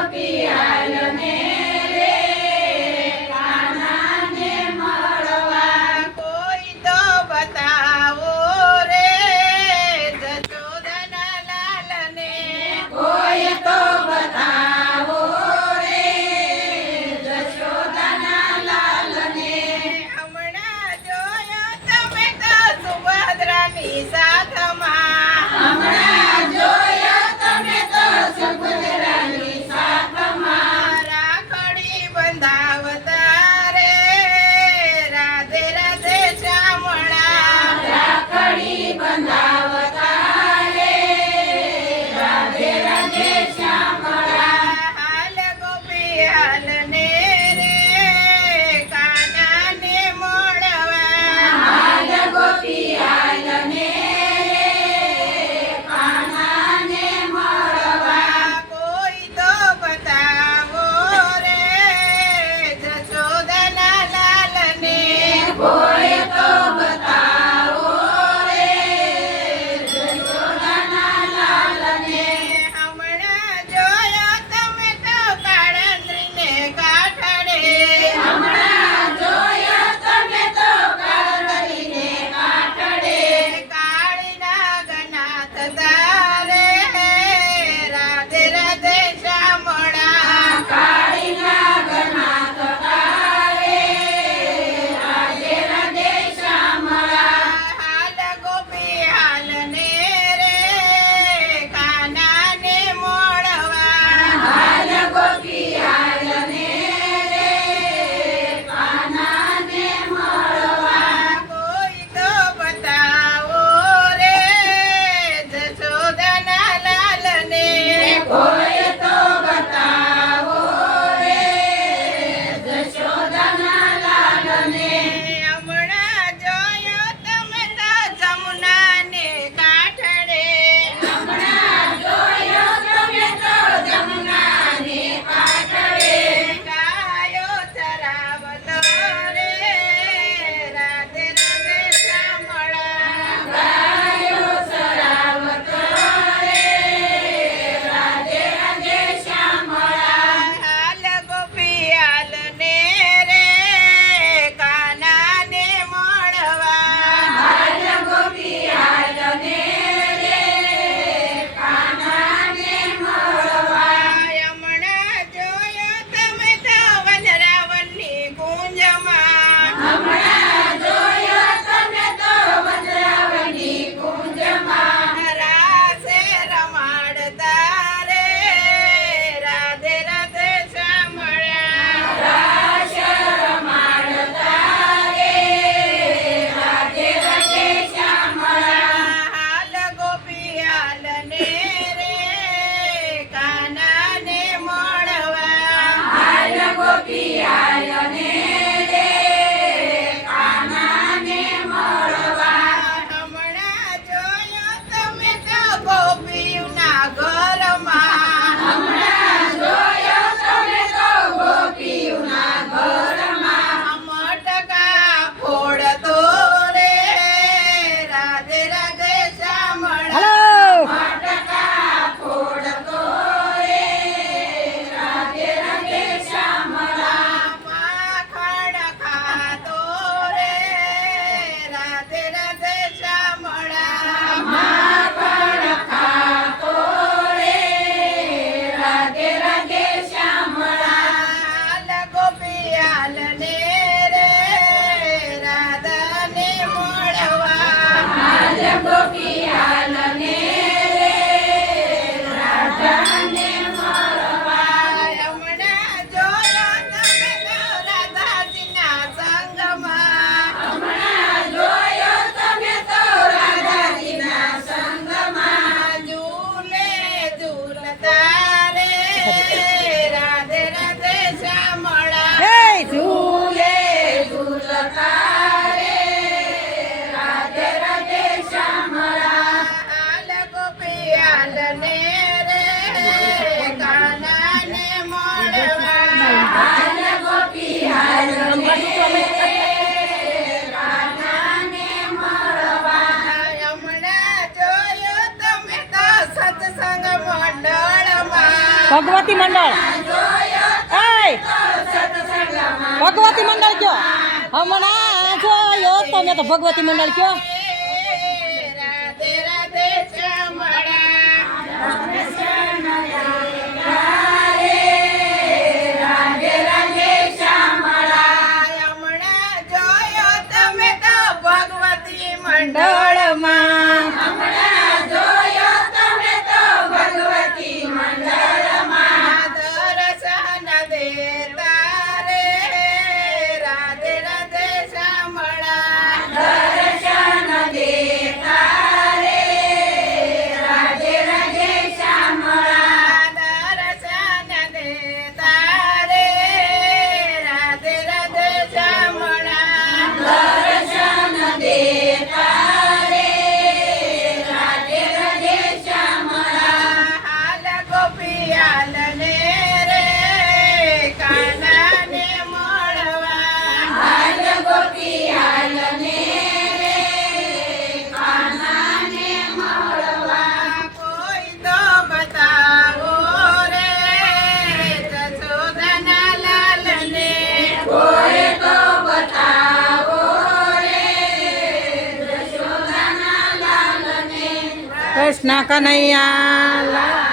Sophia. quiera que Bhagwati મંડળ. ભગવતી મંડળ કયો? હમણાં જોયો તમે તો ભગવતી મંડળ કયો. રાધે રાધે કૃષ્ણ કનૈયા